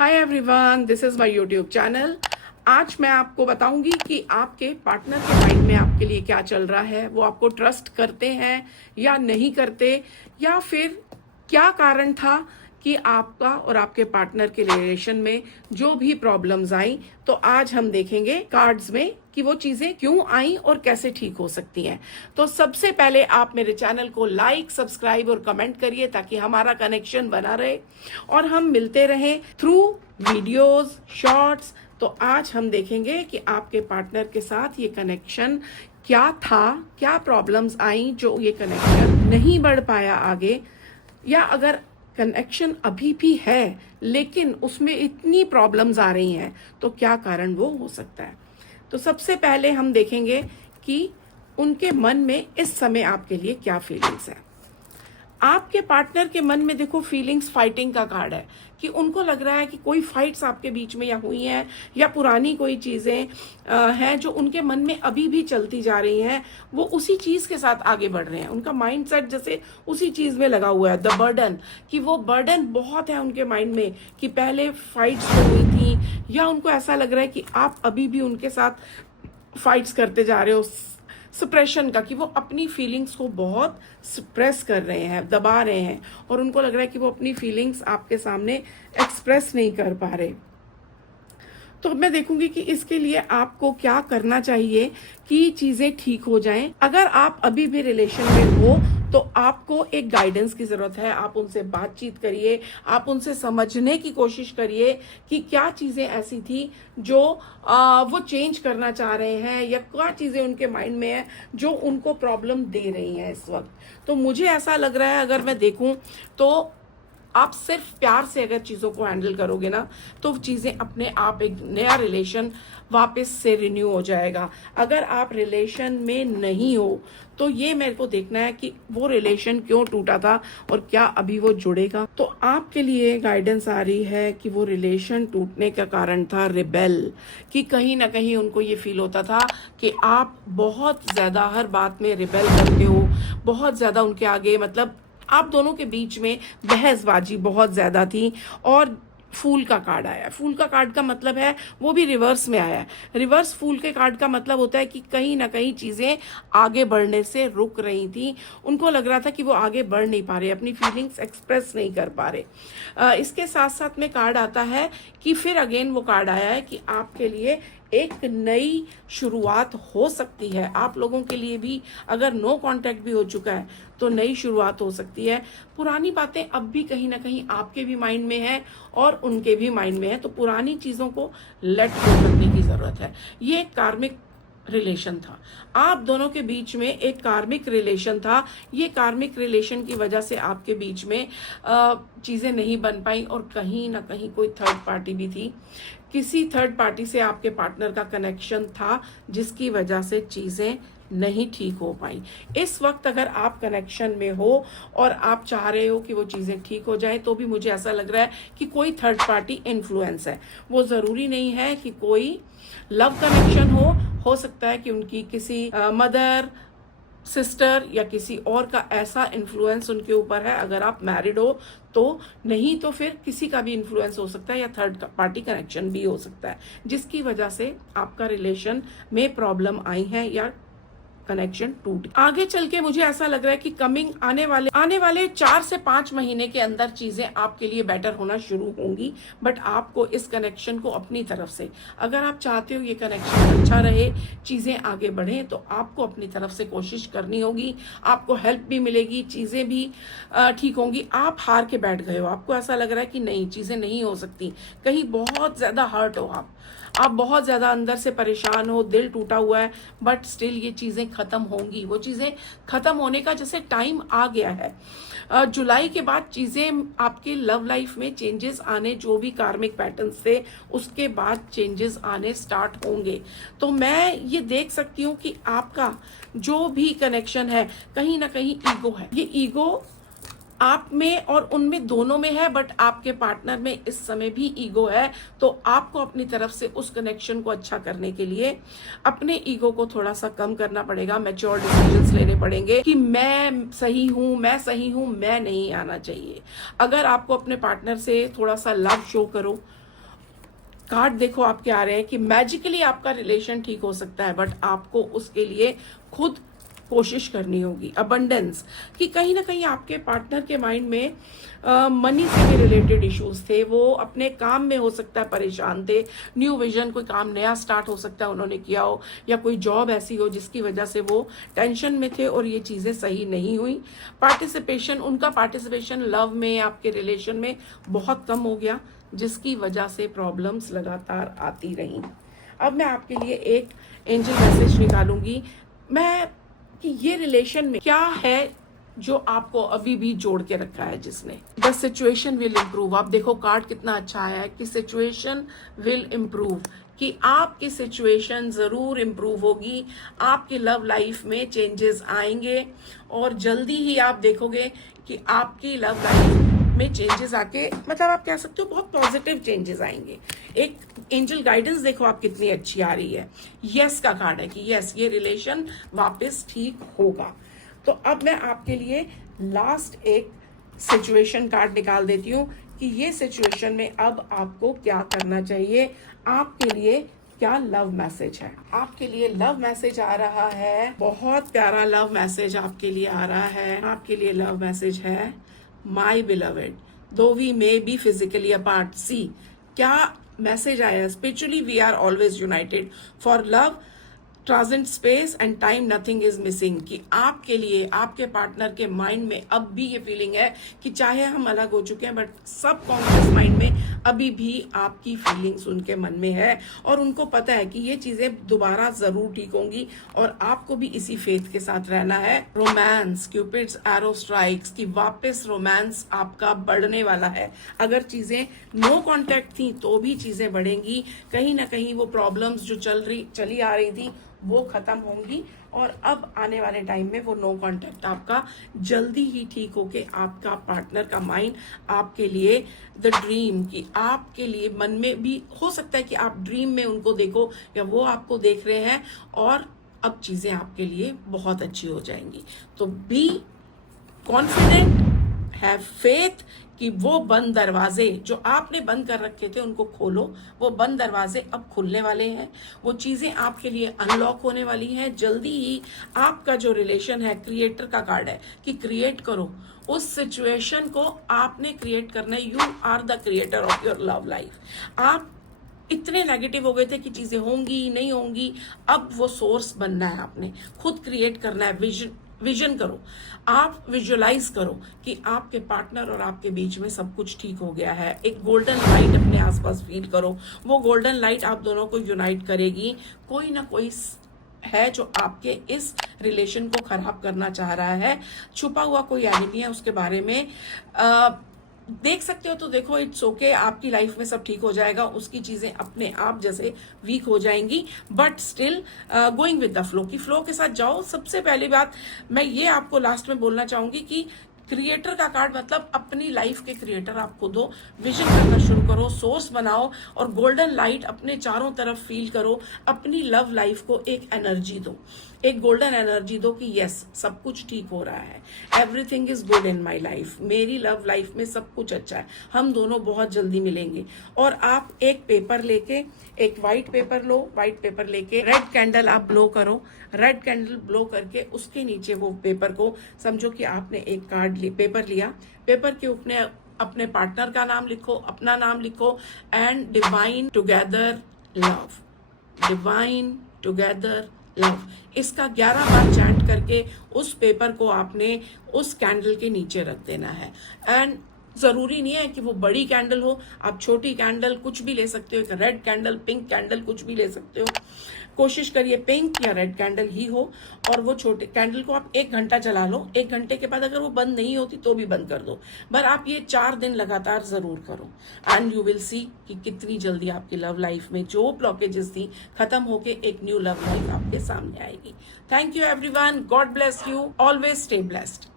Hi everyone, this is my YouTube channel. आज मैं आपको बताऊंगी कि आपके पार्टनर के माइंड में आपके लिए क्या चल रहा है, वो आपको ट्रस्ट करते हैं या नहीं करते, या फिर क्या कारण था कि आपका और आपके पार्टनर के रिलेशन में जो भी प्रॉब्लम्स आई। तो आज हम देखेंगे कार्ड्स में कि वो चीजें क्यों आई और कैसे ठीक हो सकती हैं। तो सबसे पहले आप मेरे चैनल को लाइक, सब्सक्राइब और कमेंट करिए ताकि हमारा कनेक्शन बना रहे और हम मिलते रहें थ्रू वीडियोस, शॉर्ट्स। तो आज हम देखेंगे कि आपके पार्टनर के साथ ये कनेक्शन क्या था, क्या प्रॉब्लम्स आई जो ये कनेक्शन नहीं बढ़ पाया आगे, या अगर कनेक्शन अभी भी है लेकिन उसमें इतनी प्रॉब्लम्स आ रही हैं तो क्या कारण वो हो सकता है। तो सबसे पहले हम देखेंगे कि उनके मन में इस समय आपके लिए क्या फीलिंग्स है। आपके पार्टनर के मन में देखो फीलिंग्स फाइटिंग का कार्ड है कि उनको लग रहा है कि कोई फाइट्स आपके बीच में या हुई हैं या पुरानी कोई चीजें हैं जो उनके मन में अभी भी चलती जा रही हैं। वो उसी चीज के साथ आगे बढ़ रहे हैं, उनका माइंडसेट जैसे उसी चीज में लगा हुआ है। द बर्डन, कि वो बर्डन बहुत है उनके माइंड में कि पहले फाइट्स हुई थी, या उनको ऐसा लग रहा है कि आप अभी भी उनके साथ फाइट्स करते जा रहे हो। सप्रेशन का, कि वो अपनी फीलिंग्स को बहुत सप्रेस कर रहे हैं, दबा रहे हैं, और उनको लग रहा है कि वो अपनी फीलिंग्स आपके सामने एक्सप्रेस नहीं कर पा रहे। तो मैं देखूंगी कि इसके लिए आपको क्या करना चाहिए कि चीजें ठीक हो जाएं। अगर आप अभी भी रिलेशन में हो तो आपको एक गाइडेंस की जरूरत है। आप उनसे बातचीत करिए, आप उनसे समझने की कोशिश करिए कि क्या चीजें ऐसी थी जो वो चेंज करना चाह रहे हैं, या क्या चीजें उनके माइंड में है जो उनको प्रॉब्लम दे रही हैं इस वक्त। तो मुझे ऐसा लग रहा है, अगर मैं देखूं तो आप सिर्फ प्यार से अगर चीज़ों को हैंडल करोगे ना तो चीज़ें अपने आप एक नया रिलेशन वापस से रिन्यू हो जाएगा। अगर आप रिलेशन में नहीं हो तो ये मेरे को देखना है कि वो रिलेशन क्यों टूटा था और क्या अभी वो जुड़ेगा। तो आपके लिए गाइडेंस आ रही है कि वो रिलेशन टूटने का कारण था रिबेल, कि कहीं ना कहीं उनको ये फील होता था कि आप बहुत ज़्यादा हर बात में रिबेल करते हो, बहुत ज़्यादा उनके आगे, मतलब आप दोनों के बीच में बहसबाजी बहुत ज्यादा थी। और फूल का कार्ड आया है। फूल का कार्ड का मतलब है, वो भी रिवर्स में आया है। रिवर्स फूल के कार्ड का मतलब होता है कि कहीं ना कहीं चीजें आगे बढ़ने से रुक रही थी। उनको लग रहा था कि वो आगे बढ़ नहीं पा रहे, अपनी फीलिंग्स एक्सप्रेस नहीं कर पा रहे। इसके साथ साथ में कार्ड आता है कि फिर अगेन वो कार्ड आया है कि आपके लिए एक नई शुरुआत हो सकती है। आप लोगों के लिए भी अगर नो कांटेक्ट भी हो चुका है तो नई शुरुआत हो सकती है। पुरानी बातें अब भी कहीं ना कहीं आपके भी माइंड में है और उनके भी माइंड में है, तो पुरानी चीजों को लेट गो करने की जरूरत है। ये एक कार्मिक रिलेशन था, आप दोनों के बीच में एक कार्मिक रिलेशन था। ये कार्मिक रिलेशन की वजह से आपके बीच में चीजें नहीं बन पाई, और कहीं ना कहीं कोई थर्ड पार्टी भी थी। किसी थर्ड पार्टी से आपके पार्टनर का कनेक्शन था जिसकी वजह से चीजें नहीं ठीक हो पाई। इस वक्त अगर आप कनेक्शन में हो और आप चाह रहे हो कि वो चीजें ठीक हो जाए, तो भी मुझे ऐसा लग रहा है कि कोई थर्ड पार्टी इन्फ्लुएंस है। वो जरूरी नहीं है कि कोई लव कनेक्शन हो सकता है कि उनकी किसी मदर, सिस्टर या किसी और का ऐसा इन्फ्लुएंस उनके ऊपर है। अगर आप मैरिड हो तो, नहीं तो फिर किसी का भी इन्फ्लुएंस हो सकता है, या थर्ड पार्टी कनेक्शन भी हो सकता है जिसकी वजह से आपका रिलेशन में प्रॉब्लम आई है या कनेक्शन टूट। आगे चल के मुझे ऐसा लग रहा है कि कमिंग आने वाले 4 से 5 महीने के अंदर चीजें आपके लिए बेटर होना शुरू होंगी। बट आपको इस कनेक्शन को अपनी तरफ से, अगर आप चाहते हो ये कनेक्शन अच्छा रहे, चीजें आगे बढ़े, तो आपको अपनी तरफ से कोशिश करनी होगी। आपको हेल्प भी मिलेगी, चीजें भी ठीक होंगी। आप हार के बैठ गए हो, आपको ऐसा लग रहा है कि नहीं, चीजें नहीं हो सकती, कहीं बहुत ज्यादा हर्ट हो आप बहुत ज्यादा अंदर से परेशान हो, दिल टूटा हुआ है, बट स्टिल ये चीजें खत्म होंगी। वो चीजें खत्म होने का जैसे टाइम आ गया है। जुलाई के बाद चीजें आपके लव लाइफ में चेंजेस आने, जो भी कार्मिक पैटर्न्स थे उसके बाद चेंजेस आने स्टार्ट होंगे। तो मैं ये देख सकती हूँ कि आपका जो भी कनेक्शन है, कहीं ना कहीं ईगो है। ये ईगो आप में और उनमें दोनों में है, बट आपके पार्टनर में इस समय भी ईगो है। तो आपको अपनी तरफ से उस कनेक्शन को अच्छा करने के लिए अपने ईगो को थोड़ा सा कम करना पड़ेगा। मैच्योर डिसीजंस लेने पड़ेंगे कि मैं सही हूं, मैं नहीं आना चाहिए। अगर आपको अपने पार्टनर से थोड़ा सा लव शो करो, कार्ड देखो आपके आ रहे हैं कि मैजिकली आपका रिलेशन ठीक हो सकता है, बट आपको उसके लिए खुद कोशिश करनी होगी। अबंडेंस, कि कहीं ना कहीं आपके पार्टनर के माइंड में मनी से भी रिलेटेड इश्यूज थे, वो अपने काम में हो सकता है परेशान थे, न्यू विजन, कोई काम नया स्टार्ट हो सकता है उन्होंने किया हो, या कोई जॉब ऐसी हो जिसकी वजह से वो टेंशन में थे और ये चीजें सही नहीं हुई। पार्टिसिपेशन, उनका पार्टिसिपेशन लव में, आपके रिलेशन में बहुत कम हो गया, जिसकी वजह से प्रॉब्लम्स लगातार आती रही। अब मैं आपके लिए एक एंजल मैसेज निकालूंगी मैं कि ये रिलेशन में क्या है जो आपको अभी भी जोड़ के रखा है जिसने। The situation will improve. आप देखो कार्ड कितना अच्छा आया है कि सिचुएशन विल इम्प्रूव, कि आपकी सिचुएशन जरूर इम्प्रूव होगी, आपकी लव लाइफ में चेंजेस आएंगे और जल्दी ही आप देखोगे कि आपकी लव लाइफ में चेंजेस आके, मतलब आप कह सकते हो बहुत पॉजिटिव चेंजेस आएंगे। एक एंजल गाइडेंस देखो आप कितनी अच्छी आ रही है। यस का कार्ड है कि यस, ये रिलेशन वापस ठीक होगा। तो अब मैं आपके लिए लास्ट एक सिचुएशन कार्ड निकाल देती हूँ कि ये सिचुएशन में अब आपको क्या करना चाहिए, आपके लिए क्या लव मैसेज है। आपके लिए लव मैसेज आ रहा है, बहुत प्यारा लव मैसेज आपके लिए आ रहा है। आपके लिए लव मैसेज है, my beloved, though we may be physically apart, see क्या मैसेज आया। Spiritually we are always united, for love transcend space and time, nothing is missing, कि आपके लिए आपके पार्टनर के माइंड में अब भी ये फीलिंग है कि चाहे हम अलग हो चुके हैं बट सब कॉन्शियस माइंड में अभी भी आपकी फीलिंग्स उनके मन में है, और उनको पता है कि ये चीजें दोबारा जरूर ठीक होंगी और आपको भी इसी फेथ के साथ रहना है। रोमांस, क्यूपिड्स एरो स्ट्राइक्स, की वापस रोमांस आपका बढ़ने वाला है। अगर चीजें नो कांटेक्ट थी तो भी चीजें बढ़ेंगी, कहीं ना कहीं वो प्रॉब्लम्स जो चली आ रही थी वो खत्म होंगी, और अब आने वाले टाइम में वो नो कांटेक्ट आपका जल्दी ही ठीक होके आपका पार्टनर का माइंड आपके लिए द ड्रीम, की आपके लिए मन में भी हो सकता है कि आप ड्रीम में उनको देखो या वो आपको देख रहे हैं, और अब चीजें आपके लिए बहुत अच्छी हो जाएंगी। तो बी कॉन्फिडेंट, हैव फेथ कि वो बंद दरवाजे जो आपने बंद कर रखे थे उनको खोलो, वो बंद दरवाजे अब खुलने वाले हैं, वो चीजें आपके लिए अनलॉक होने वाली हैं जल्दी ही। आपका जो रिलेशन है, क्रिएटर का कार्ड है कि क्रिएट करो उस सिचुएशन को, आपने क्रिएट करना है। You are the creator of your love life. आप इतने नेगेटिव हो गए थे कि चीजें होंगी नहीं होंगी, अब वो सोर्स बनना है, आपने खुद क्रिएट करना है। विजन करो, आप विजुअलाइज करो कि आपके पार्टनर और आपके बीच में सब कुछ ठीक हो गया है। एक गोल्डन लाइट अपने आसपास फील करो, वो गोल्डन लाइट आप दोनों को यूनाइट करेगी। कोई ना कोई है जो आपके इस रिलेशन को खराब करना चाह रहा है, छुपा हुआ कोई एनिमी है, उसके बारे में देख सकते हो तो देखो, इट्स ओके, आपकी लाइफ में सब ठीक हो जाएगा, उसकी चीजें अपने आप जैसे वीक हो जाएंगी, but still going with the flow, की फ्लो के साथ जाओ। सबसे पहली बात मैं ये आपको लास्ट में बोलना चाहूंगी कि क्रिएटर का कार्ड मतलब अपनी लाइफ के क्रिएटर आप खुद हो। विजन करना शुरू करो, सोर्स बनाओ और गोल्डन लाइट अपने चारों तरफ फील करो। अपनी लव लाइफ को एक एनर्जी दो, एक गोल्डन एनर्जी दो कि यस सब कुछ ठीक हो रहा है, everything is good in my life, मेरी लव लाइफ में सब कुछ अच्छा है, हम दोनों बहुत जल्दी मिलेंगे। और आप एक पेपर लेके, एक व्हाइट पेपर लो, व्हाइट पेपर लेके रेड कैंडल आप ब्लो करो, रेड कैंडल ब्लो करके उसके नीचे वो पेपर को समझो कि आपने एक पेपर लिया, पेपर के ऊपर अपने पार्टनर का नाम लिखो, अपना नाम लिखो, and divine together love, divine together love, इसका 11 बार चैंट करके उस पेपर को आपने उस कैंडल के नीचे रख देना है। एंड जरूरी नहीं है कि वो बड़ी कैंडल हो, आप छोटी कैंडल कुछ भी ले सकते हो, एक रेड कैंडल, पिंक कैंडल कुछ भी ले सकते हो। कोशिश करिए पिंक या रेड कैंडल ही हो, और वो छोटे कैंडल को आप 1 घंटा जला लो। 1 घंटे के बाद अगर वो बंद नहीं होती तो भी बंद कर दो, पर आप ये 4 दिन लगातार जरूर करो, एंड यू विल सी कि कितनी जल्दी आपकी लव लाइफ में जो ब्लॉकेजेस थी खत्म होके एक न्यू लव लाइफ आपके सामने आएगी। Thank you everyone, God bless you, always stay blessed.